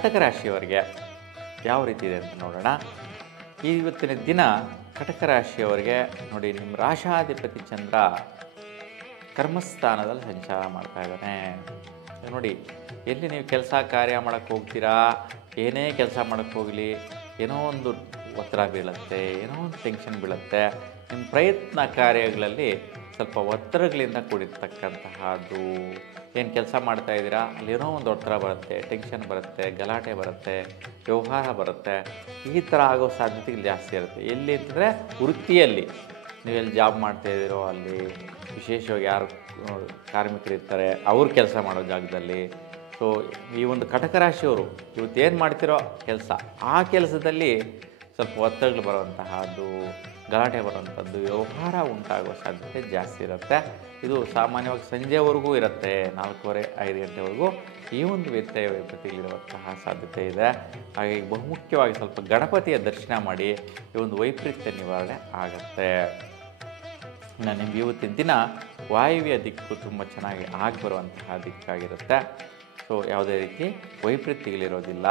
ಕಟಕ ರಾಶಿಯವರಿಗೆ ಯಾವ ರೀತಿ ಇದೆ ಅಂತ ನೋಡೋಣ. ಇವತ್ತಿನ ದಿನ ಕಟಕ ರಾಶಿಯವರಿಗೆ ನೋಡಿ, ನಿಮ್ಮ ರಾಶಾಧಿಪತಿ ಚಂದ್ರ ಕರ್ಮಸ್ಥಾನದಲ್ಲಿ ಸಂಚಾರ ಮಾಡ್ತಾ ಇದ್ದಾನೆ. ನೋಡಿ, ಎಲ್ಲಿ ನೀವು ಕೆಲಸ ಕಾರ್ಯ ಮಾಡೋಕ್ಕೆ ಹೋಗ್ತೀರಾ, ಏನೇ ಕೆಲಸ ಮಾಡೋಕ್ಕೆ ಹೋಗಲಿ, ಏನೋ ಒಂದು ಒತ್ತಡ ಬೀಳುತ್ತೆ, ಏನೋ ಒಂದು ಟೆನ್ಷನ್ ಬೀಳುತ್ತೆ. ನಿಮ್ಮ ಪ್ರಯತ್ನ ಕಾರ್ಯಗಳಲ್ಲಿ ಸ್ವಲ್ಪ ಒತ್ತಡಗಳಿಂದ ಕೂಡಿರ್ತಕ್ಕಂತಹದ್ದು. ಏನು ಕೆಲಸ ಮಾಡ್ತಾ ಇದ್ದೀರಾ, ಅಲ್ಲೇನೋ ಒಂದು ಒತ್ತಡ ಬರುತ್ತೆ, ಟೆನ್ಷನ್ ಬರುತ್ತೆ, ಗಲಾಟೆ ಬರುತ್ತೆ, ವ್ಯವಹಾರ ಬರುತ್ತೆ. ಈ ಥರ ಆಗೋ ಸಾಧ್ಯತೆಗಳು ಜಾಸ್ತಿ ಇರುತ್ತೆ. ಎಲ್ಲಿ ಅಂತಂದರೆ ವೃತ್ತಿಯಲ್ಲಿ, ನೀವೆಲ್ಲಿ ಜಾಬ್ ಮಾಡ್ತಾಯಿದ್ದೀರೋ ಅಲ್ಲಿ ವಿಶೇಷವಾಗಿ ಯಾರು ಕಾರ್ಮಿಕರಿರ್ತಾರೆ ಅವ್ರು ಕೆಲಸ ಮಾಡೋ ಜಾಗದಲ್ಲಿ. ಸೊ ಈ ಒಂದು ಕಟಕ ರಾಶಿಯವರು ಇವತ್ತೇನು ಮಾಡ್ತಿರೋ ಕೆಲಸ, ಆ ಕೆಲಸದಲ್ಲಿ ಸ್ವಲ್ಪ ಒತ್ತಡಗಳು ಬರುವಂತಹದ್ದು, ಗಲಾಟೆ ಬರುವಂಥದ್ದು, ವ್ಯವಹಾರ ಉಂಟಾಗುವ ಸಾಧ್ಯತೆ ಜಾಸ್ತಿ ಇರುತ್ತೆ. ಇದು ಸಾಮಾನ್ಯವಾಗಿ ಸಂಜೆವರೆಗೂ ಇರುತ್ತೆ, 4:30-5 ಗಂಟೆವರೆಗೂ ಈ ಒಂದು ವ್ಯತ್ಯಯ ವೈಪರೀತ್ಯಗಳಿರುವಂತಹ ಸಾಧ್ಯತೆ ಇದೆ. ಹಾಗಾಗಿ ಬಹುಮುಖ್ಯವಾಗಿ ಸ್ವಲ್ಪ ಗಣಪತಿಯ ದರ್ಶನ ಮಾಡಿ ಈ ಒಂದು ವೈಪರೀತ್ಯ ನಿವಾರಣೆ ಆಗುತ್ತೆ. ಇನ್ನು ನಿಮ್ಗೆ ಇವತ್ತಿನ ದಿನ ವಾಯುವ್ಯ ದಿಕ್ಕು ತುಂಬ ಚೆನ್ನಾಗಿ ಬರುವಂತಹ ದಿಕ್ಕಾಗಿರುತ್ತೆ. ಸೊ ಯಾವುದೇ ರೀತಿ ವೈಪರೀತ್ಯಗಳಿರೋದಿಲ್ಲ.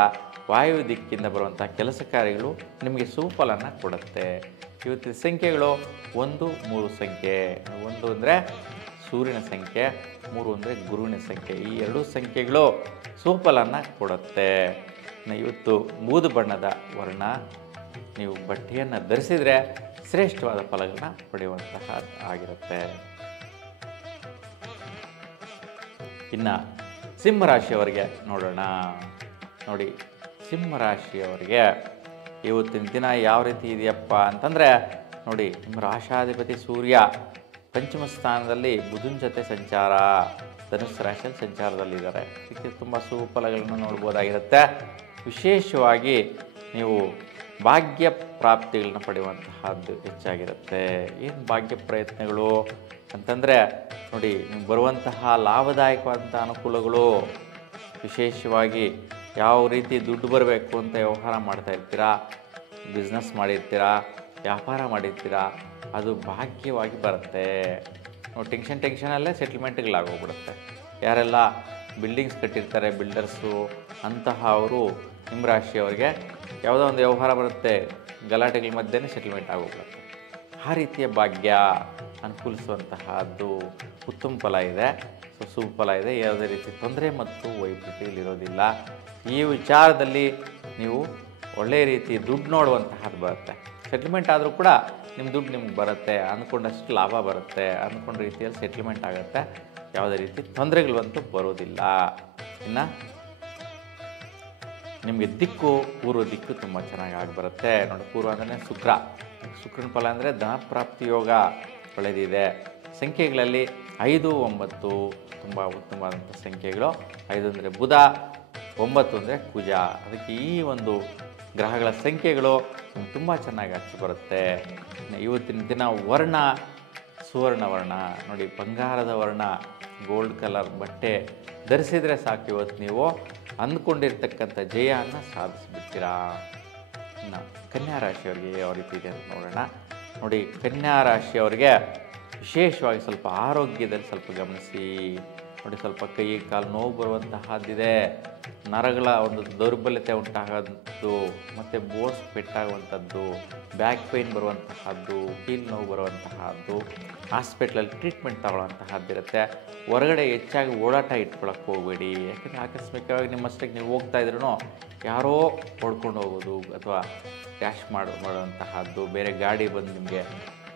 ವಾಯು ದಿಕ್ಕಿಂದ ಬರುವಂಥ ಕೆಲಸ ಕಾರ್ಯಗಳು ನಿಮಗೆ ಸುಫಲನ್ನು ಕೊಡುತ್ತೆ. ಇವತ್ತಿನ ಸಂಖ್ಯೆಗಳು 1, 3 ಸಂಖ್ಯೆ. 1 ಅಂದರೆ ಸೂರ್ಯನ ಸಂಖ್ಯೆ, 3 ಅಂದರೆ ಗುರುವಿನ ಸಂಖ್ಯೆ. ಈ ಎರಡೂ ಸಂಖ್ಯೆಗಳು ಸುಫಲನ್ನು ಕೊಡುತ್ತೆ. ಇವತ್ತು ಬೂದು ಬಣ್ಣದ ವರ್ಣ, ನೀವು ಬಟ್ಟೆಯನ್ನು ಧರಿಸಿದರೆ ಶ್ರೇಷ್ಠವಾದ ಫಲಗಳನ್ನ ಪಡೆಯುವಂತಹ ಆಗಿರುತ್ತೆ. ಇನ್ನು ಸಿಂಹರಾಶಿಯವರಿಗೆ ನೋಡೋಣ. ನೋಡಿ, ಸಿಂಹರಾಶಿಯವರಿಗೆ ಇವತ್ತಿನ ದಿನ ಯಾವ ರೀತಿ ಇದೆಯಪ್ಪ ಅಂತಂದರೆ, ನೋಡಿ, ನಿಮ್ಮ ರಾಶಾಧಿಪತಿ ಸೂರ್ಯ ಪಂಚಮ ಸ್ಥಾನದಲ್ಲಿ ಬುಧನ ಜೊತೆ ಸಂಚಾರ, ಧನುಸ್ಸು ರಾಶಿಯಲ್ಲಿ ಸಂಚಾರದಲ್ಲಿದ್ದಾರೆ. ಇದಕ್ಕೆ ತುಂಬ ಸುಫಲಗಳನ್ನು ನೋಡ್ಬೋದಾಗಿರುತ್ತೆ. ವಿಶೇಷವಾಗಿ ನೀವು ಭಾಗ್ಯ ಪ್ರಾಪ್ತಿಗಳನ್ನ ಪಡೆಯುವಂತಹದ್ದು ಹೆಚ್ಚಾಗಿರುತ್ತೆ. ಏನು ಭಾಗ್ಯ ಪ್ರಯತ್ನಗಳು ಅಂತಂದರೆ, ನೋಡಿ, ನಿಮ್ಗೆ ಬರುವಂತಹ ಲಾಭದಾಯಕವಾದಂಥ ಅನುಕೂಲಗಳು, ವಿಶೇಷವಾಗಿ ಯಾವ ರೀತಿ ದುಡ್ಡು ಬರಬೇಕು ಅಂತ ವ್ಯವಹಾರ ಮಾಡ್ತಾ ಇರ್ತೀರಾ, ಬಿಸ್ನೆಸ್ ಮಾಡಿರ್ತೀರಾ, ವ್ಯಾಪಾರ ಮಾಡಿರ್ತೀರಾ, ಅದು ಭಾಗ್ಯವಾಗಿ ಬರುತ್ತೆ. ಟೆನ್ಷನಲ್ಲೇ ಸೆಟ್ಲ್ಮೆಂಟ್ಗಳಾಗೋಗ್ಬಿಡುತ್ತೆ. ಯಾರೆಲ್ಲ ಬಿಲ್ಡಿಂಗ್ಸ್ ಕಟ್ಟಿರ್ತಾರೆ, ಬಿಲ್ಡರ್ಸು, ಅಂತಹ ಅವರು ನಿಮ್ಮ ರಾಶಿಯವರಿಗೆ ಯಾವುದೋ ಒಂದು ವ್ಯವಹಾರ ಬರುತ್ತೆ, ಗಲಾಟೆಗಳ ಮಧ್ಯೆ ಸೆಟ್ಲ್ಮೆಂಟ್ ಆಗೋಗ್ಬಿಡುತ್ತೆ. ಆ ರೀತಿಯ ಭಾಗ್ಯ ಅನುಕೂಲಿಸುವಂತಹದ್ದು ಉತ್ತಮ ಫಲ ಇದೆ. ಸೊ ಸುಫಲ ಇದೆ. ಯಾವುದೇ ರೀತಿ ತೊಂದರೆ ಮತ್ತು ವೈಪರೀತ್ಯಗಳಿರೋದಿಲ್ಲ. ಈ ವಿಚಾರದಲ್ಲಿ ನೀವು ಒಳ್ಳೆಯ ರೀತಿ ದುಡ್ಡು ನೋಡುವಂತಹದ್ದು ಬರುತ್ತೆ. ಸೆಟ್ಲ್ಮೆಂಟ್ ಆದರೂ ಕೂಡ ನಿಮ್ಮ ದುಡ್ಡು ನಿಮ್ಗೆ ಬರುತ್ತೆ, ಅಂದ್ಕೊಂಡಷ್ಟು ಲಾಭ ಬರುತ್ತೆ, ಅಂದ್ಕೊಂಡ ರೀತಿಯಲ್ಲಿ ಸೆಟ್ಲ್ಮೆಂಟ್ ಆಗುತ್ತೆ. ಯಾವುದೇ ರೀತಿ ತೊಂದರೆಗಳಂತೂ ಬರೋದಿಲ್ಲ. ಇನ್ನು ನಿಮಗೆ ದಿಕ್ಕು, ಪೂರ್ವ ದಿಕ್ಕು ತುಂಬ ಚೆನ್ನಾಗಿ ಬರುತ್ತೆ. ನೋಡಿ, ಪೂರ್ವ ಅಂದರೆ ಶುಕ್ರನ ಫಲ ಅಂದರೆ ಧನಪ್ರಾಪ್ತಿ ಯೋಗ ಒಳ್ಳೆಯದಿದೆ. ಸಂಖ್ಯೆಗಳಲ್ಲಿ 5, 9 ತುಂಬ ಉತ್ತಮವಾದಂಥ ಸಂಖ್ಯೆಗಳು. 5 ಅಂದರೆ ಬುಧ, 9 ಅಂದರೆ ಕುಜ. ಅದಕ್ಕೆ ಈ ಒಂದು ಗ್ರಹಗಳ ಸಂಖ್ಯೆಗಳು ತುಂಬ ಚೆನ್ನಾಗಿ ಹಚ್ಚಿ ಬರುತ್ತೆ. ಇವತ್ತಿನ ದಿನ ವರ್ಣ ಸುವರ್ಣ ವರ್ಣ. ನೋಡಿ, ಬಂಗಾರದ ವರ್ಣ, ಗೋಲ್ಡ್ ಕಲರ್ ಬಟ್ಟೆ ಧರಿಸಿದರೆ ಸಾಕು, ಇವತ್ತು ನೀವು ಅಂದ್ಕೊಂಡಿರ್ತಕ್ಕಂಥ ಜಯವನ್ನು ಸಾಧಿಸಿಬಿಡ್ತೀರಾ. ಇನ್ನು ಕನ್ಯಾ ರಾಶಿಯವರಿಗೆ ಯಾವ ರೀತಿ ಇದೆ ಅಂತ ನೋಡೋಣ. ನೋಡಿ, ಕನ್ಯಾ ರಾಶಿಯವರಿಗೆ ವಿಶೇಷವಾಗಿ ಸ್ವಲ್ಪ ಆರೋಗ್ಯದಲ್ಲಿ ಸ್ವಲ್ಪ ಗಮನಿಸಿ. ನೋಡಿ, ಸ್ವಲ್ಪ ಕೈ ಕಾಲು ನೋವು ಬರುವಂತಹದ್ದಿದೆ, ನರಗಳ ಒಂದು ದೌರ್ಬಲ್ಯತೆ ಉಂಟಾಗೋದು, ಮತ್ತು ಬೋನ್ಸ್ ಪೆಟ್ಟಾಗುವಂಥದ್ದು, ಬ್ಯಾಕ್ ಪೇಯ್ನ್ ಬರುವಂತಹದ್ದು, ಕೀಲು ನೋವು ಬರುವಂತಹದ್ದು, ಹಾಸ್ಪಿಟ್ಲಲ್ಲಿ ಟ್ರೀಟ್ಮೆಂಟ್ ತಗೊಳ್ಳುವಂತಹದ್ದಿರುತ್ತೆ. ಹೊರಗಡೆ ಹೆಚ್ಚಾಗಿ ಓಡಾಟ ಇಟ್ಕೊಳಕ್ಕೆ ಹೋಗಬೇಡಿ. ಯಾಕೆಂದರೆ ಆಕಸ್ಮಿಕವಾಗಿ ನಿಮ್ಮಷ್ಟಕ್ಕೆ ನೀವು ಹೋಗ್ತಾ ಇದ್ರೂ ಯಾರೋ ಹೊಡ್ಕೊಂಡು ಹೋಗೋದು ಅಥವಾ ಡ್ಯಾಶ್ ಮಾಡುವಂತಹದ್ದು, ಬೇರೆ ಗಾಡಿ ಬಂದು ನಿಮಗೆ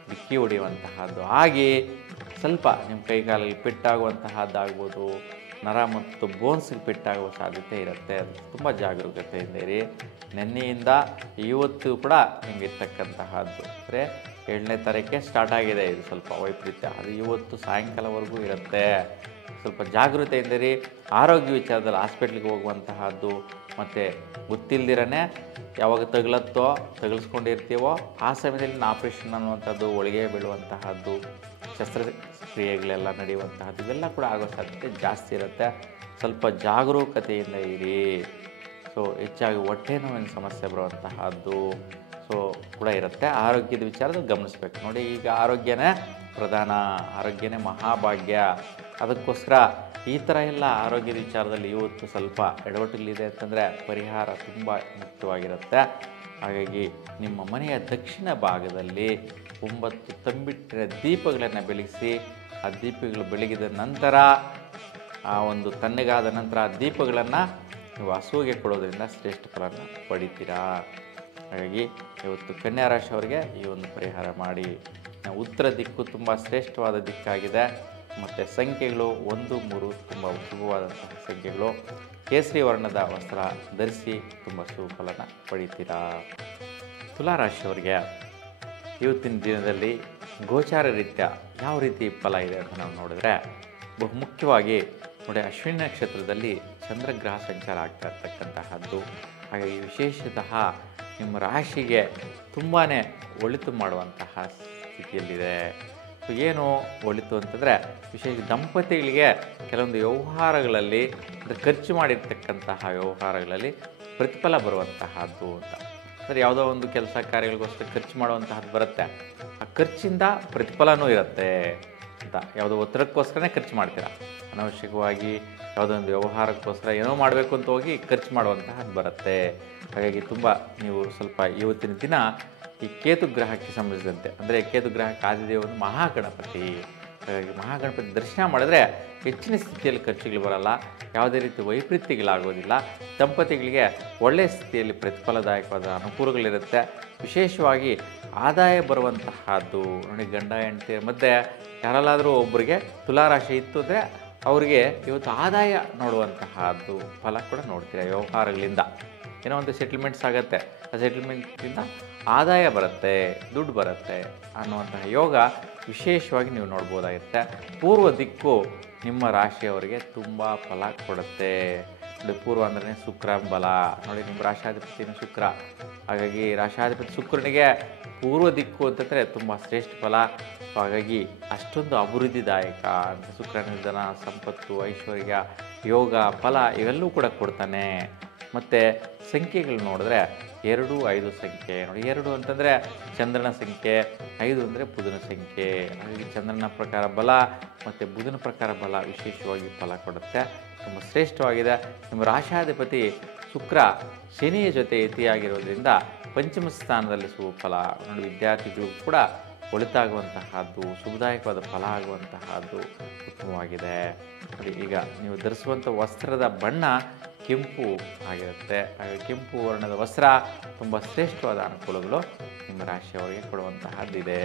ಡಿಕ್ಕಿ ಹೊಡೆಯುವಂತಹದ್ದು, ಹಾಗೆ ಸ್ವಲ್ಪ ನಿಮ್ಮ ಕೈಕಾಲಲ್ಲಿ ಪೆಟ್ಟಾಗುವಂತಹದ್ದಾಗ್ಬೋದು, ನರ ಮತ್ತು ಬೋನ್ಸ್ಗೆ ಪೆಟ್ಟಾಗುವ ಸಾಧ್ಯತೆ ಇರುತ್ತೆ. ಅದು ತುಂಬ ಜಾಗರೂಕತೆಯಿಂದ ಇರಿ. ನಿನ್ನೆಯಿಂದ ಇವತ್ತು ಕೂಡ ನಿಮಗೆ ಇರ್ತಕ್ಕಂತಹದ್ದು ಅಂದರೆ 7ನೇ ತಾರೀಕೆ ಸ್ಟಾರ್ಟ್ ಆಗಿದೆ ಇದು ಸ್ವಲ್ಪ ವೈಪರೀತ್ಯ, ಅದು ಇವತ್ತು ಸಾಯಂಕಾಲವರೆಗೂ ಇರುತ್ತೆ. ಸ್ವಲ್ಪ ಜಾಗೃತೆಯಿಂದಿರಿ. ಆರೋಗ್ಯ ವಿಚಾರದಲ್ಲಿ ಹಾಸ್ಪಿಟ್ಲಿಗೆ ಹೋಗುವಂತಹದ್ದು, ಮತ್ತು ಗೊತ್ತಿಲ್ಲದಿರೇ ಯಾವಾಗ ತಗಲಿಸ್ಕೊಂಡಿರ್ತೀವೋ ಆ ಸಮಯದಲ್ಲಿ ಆಪ್ರೇಷನ್ ಅನ್ನುವಂಥದ್ದು, ಒಳಗೆ ಬೀಳುವಂತಹದ್ದು, ಶಸ್ತ್ರಕ್ರಿಯೆಗಳೆಲ್ಲ ನಡೆಯುವಂತಹದ್ದು, ಇವೆಲ್ಲ ಕೂಡ ಆಗೋ ಸಾಧ್ಯತೆ ಜಾಸ್ತಿ ಇರುತ್ತೆ. ಸ್ವಲ್ಪ ಜಾಗರೂಕತೆಯಿಂದ ಇರಿ. ಸೊ ಹೆಚ್ಚಾಗಿ ಹೊಟ್ಟೆ ನೋವಿನ ಸಮಸ್ಯೆ ಬರುವಂತಹದ್ದು ಸೊ ಕೂಡ ಇರುತ್ತೆ. ಆರೋಗ್ಯದ ವಿಚಾರದಲ್ಲಿ ಗಮನಿಸಬೇಕು. ನೋಡಿ, ಈಗ ಆರೋಗ್ಯನೇ ಪ್ರಧಾನ, ಆರೋಗ್ಯನೇ ಮಹಾಭಾಗ್ಯ. ಅದಕ್ಕೋಸ್ಕರ ಈ ಥರ ಎಲ್ಲ ಆರೋಗ್ಯದ ವಿಚಾರದಲ್ಲಿ ಇವತ್ತು ಸ್ವಲ್ಪ ಎಡವಟ್ಟುಗಳಿದೆ ಅಂತಂದರೆ ಪರಿಹಾರ ತುಂಬ ಮುಖ್ಯವಾಗಿರುತ್ತೆ. ಹಾಗಾಗಿ ನಿಮ್ಮ ಮನೆಯ ದಕ್ಷಿಣ ಭಾಗದಲ್ಲಿ 9 ತಂಬಿಟ್ಟಿನ ದೀಪಗಳನ್ನು ಬೆಳಗಿಸಿ, ಆ ದೀಪಗಳು ಬೆಳಗಿದ ನಂತರ ಆ ಒಂದು ತಣ್ಣಗಾದ ನಂತರ ಆ ದೀಪಗಳನ್ನು ನೀವು ಹಸುವಿಗೆ ಕೊಡೋದ್ರಿಂದ ಶ್ರೇಷ್ಠ ಫಲನ ಪಡಿತೀರಾ. ಹಾಗಾಗಿ ಇವತ್ತು ಕನ್ಯಾ ರಾಶಿಯವರಿಗೆ ಈ ಒಂದು ಪರಿಹಾರ ಮಾಡಿ. ಉತ್ತರ ದಿಕ್ಕು ತುಂಬ ಶ್ರೇಷ್ಠವಾದ ದಿಕ್ಕಾಗಿದೆ. ಮತ್ತು ಸಂಖ್ಯೆಗಳು 1, 3 ತುಂಬ ಶುಭವಾದಂತಹ ಸಂಖ್ಯೆಗಳು. ಕೇಸರಿ ವರ್ಣದ ವಸ್ತ್ರ ಧರಿಸಿ ತುಂಬ ಶುಭ ಫಲನ ಪಡಿತೀರಾ. ತುಲಾರಾಶಿಯವರಿಗೆ ಇವತ್ತಿನ ದಿನದಲ್ಲಿ ಗೋಚಾರ ರೀತ್ಯ ಯಾವ ರೀತಿ ಫಲ ಇದೆ ಅಂತ ನಾವು ನೋಡಿದ್ರೆ, ಬಹುಮುಖ್ಯವಾಗಿ ನೋಡಿ, ಅಶ್ವಿನಿ ನಕ್ಷತ್ರದಲ್ಲಿ ಚಂದ್ರಗ್ರಹ ಸಂಚಾರ ಆಗ್ತಾ ಇರ್ತಕ್ಕಂತಹದ್ದು. ಹಾಗಾಗಿ ವಿಶೇಷತಃ ನಿಮ್ಮ ರಾಶಿಗೆ ತುಂಬಾ ಒಳಿತು ಮಾಡುವಂತಹ ಸ್ಥಿತಿಯಲ್ಲಿದೆ. ಏನು ಒಳಿತು ಅಂತಂದರೆ, ವಿಶೇಷ ದಂಪತಿಗಳಿಗೆ ಕೆಲವೊಂದು ವ್ಯವಹಾರಗಳಲ್ಲಿ, ಅಂದರೆ ಖರ್ಚು ಮಾಡಿರ್ತಕ್ಕಂತಹ ವ್ಯವಹಾರಗಳಲ್ಲಿ ಪ್ರತಿಫಲ ಬರುವಂತಹದ್ದು ಅಂತ. ಅಂದರೆ ಯಾವುದೋ ಒಂದು ಕೆಲಸ ಕಾರ್ಯಗಳಿಗೋಸ್ಕರ ಖರ್ಚು ಮಾಡುವಂತಹದ್ದು ಬರುತ್ತೆ, ಆ ಖರ್ಚಿಂದ ಪ್ರತಿಫಲನೂ ಇರುತ್ತೆ ಅಂತ. ಯಾವುದೋ ಒತ್ತಡಕ್ಕೋಸ್ಕರನೇ ಖರ್ಚು ಮಾಡ್ತೀರಾ, ಅನವಶ್ಯಕವಾಗಿ ಯಾವುದೋ ಒಂದು ವ್ಯವಹಾರಕ್ಕೋಸ್ಕರ ಏನೋ ಮಾಡಬೇಕು ಅಂತ ಹೋಗಿ ಖರ್ಚು ಮಾಡುವಂತಹದ್ದು ಬರುತ್ತೆ. ಹಾಗಾಗಿ ತುಂಬ ನೀವು ಸ್ವಲ್ಪ ಇವತ್ತಿನ ದಿನ ಈ ಕೇತು ಗ್ರಹಕ್ಕೆ ಸಂಬಂಧಿಸಿದಂತೆ, ಅಂದರೆ ಕೇತು ಗ್ರಹಕ್ಕೆ ಆದಿದೇವನು ಮಹಾಗಣಪತಿ. ಹಾಗಾಗಿ ಮಹಾಗಣಪತಿ ದರ್ಶನ ಮಾಡಿದ್ರೆ ಹೆಚ್ಚಿನ ಸ್ಥಿತಿಯಲ್ಲಿ ಖರ್ಚುಗಳು ಬರಲ್ಲ, ಯಾವುದೇ ರೀತಿ ವೈಪರೀತ್ಯಗಳಾಗೋದಿಲ್ಲ. ದಂಪತಿಗಳಿಗೆ ಒಳ್ಳೆಯ ಸ್ಥಿತಿಯಲ್ಲಿ ಪ್ರತಿಫಲದಾಯಕವಾದ ಅನುಕೂಲಗಳಿರುತ್ತೆ. ವಿಶೇಷವಾಗಿ ಆದಾಯ ಬರುವಂತಹದ್ದು ನೋಡಿ, ಗಂಡ ಹೆಂಡತಿ ಮಧ್ಯೆ ಯಾರಲ್ಲಾದರೂ ಒಬ್ಬರಿಗೆ ತುಲಾರಾಶಿ ಇತ್ತು ಅಂದರೆ ಅವರಿಗೆ ಇವತ್ತು ಆದಾಯ ನೋಡುವಂತಹದ್ದು ಫಲ ಕೂಡ ನೋಡ್ತೀರ. ವ್ಯವಹಾರಗಳಿಂದ ಏನೋ ಒಂದು ಸೆಟಲ್ಮೆಂಟ್ಸ್ ಆಗುತ್ತೆ, ಆ ಸೆಟಲ್ಮೆಂಟಿಂದ ಆದಾಯ ಬರುತ್ತೆ, ದುಡ್ಡು ಬರುತ್ತೆ ಅನ್ನುವಂತಹ ಯೋಗ ವಿಶೇಷವಾಗಿ ನೀವು ನೋಡ್ಬೋದಾಗಿರುತ್ತೆ. ಪೂರ್ವ ದಿಕ್ಕು ನಿಮ್ಮ ರಾಶಿಯವರಿಗೆ ತುಂಬ ಫಲ ಕೊಡುತ್ತೆ. ನೋಡಿ, ಪೂರ್ವ ಅಂದ್ರೆ ಶುಕ್ರ ಬಲ. ನೋಡಿ, ನಿಮ್ಮ ರಾಶಾಧಿಪತಿನ ಶುಕ್ರ. ಹಾಗಾಗಿ ರಾಶಾಧಿಪತಿ ಶುಕ್ರನಿಗೆ ಪೂರ್ವ ದಿಕ್ಕು ಅಂತಂದರೆ ತುಂಬ ಶ್ರೇಷ್ಠ ಫಲ. ಹಾಗಾಗಿ ಅಷ್ಟೊಂದು ಅಭಿವೃದ್ಧಿದಾಯಕ ಅಂತ ಶುಕ್ರನ ಧನ, ಸಂಪತ್ತು, ಐಶ್ವರ್ಯ, ಯೋಗ, ಫಲ ಇವೆಲ್ಲವೂ ಕೂಡ ಕೊಡ್ತಾನೆ. ಮತ್ತು ಸಂಖ್ಯೆಗಳು ನೋಡಿದ್ರೆ 2, 5 ಸಂಖ್ಯೆ. ನೋಡಿ, 2 ಅಂತಂದರೆ ಚಂದ್ರನ ಸಂಖ್ಯೆ, 5 ಅಂದರೆ ಬುಧನ ಸಂಖ್ಯೆ. ಹಾಗಾಗಿ ಚಂದ್ರನ ಪ್ರಕಾರ ಬಲ ಮತ್ತು ಬುಧನ ಪ್ರಕಾರ ಬಲ ವಿಶೇಷವಾಗಿ ಫಲ ಕೊಡುತ್ತೆ. ತುಂಬ ಶ್ರೇಷ್ಠವಾಗಿದೆ. ನಿಮ್ಮ ರಾಶಾಧಿಪತಿ ಶುಕ್ರ ಶನಿಯ ಜೊತೆ ಯತಿಯಾಗಿರೋದ್ರಿಂದ ಪಂಚಮ ಸ್ಥಾನದಲ್ಲಿ ಶುಭ ಫಲ. ನೋಡಿ, ವಿದ್ಯಾರ್ಥಿಗಳು ಕೂಡ ಒಳಿತಾಗುವಂತಹದ್ದು, ಶುಭದಾಯಕವಾದ ಫಲ ಆಗುವಂತಹದ್ದು ಉತ್ತಮವಾಗಿದೆ. ನೋಡಿ, ಈಗ ನೀವು ಧರಿಸುವಂಥ ವಸ್ತ್ರದ ಬಣ್ಣ ಕೆಂಪು ಆಗಿರುತ್ತೆ. ಹಾಗೆ ಕೆಂಪು ವರ್ಣದ ವಸ್ತ್ರ ತುಂಬ ಶ್ರೇಷ್ಠವಾದ ಅನುಕೂಲಗಳು ನಿಮ್ಮ ರಾಶಿಯವರಿಗೆ ಕೊಡುವಂತಹದ್ದಿದೆ.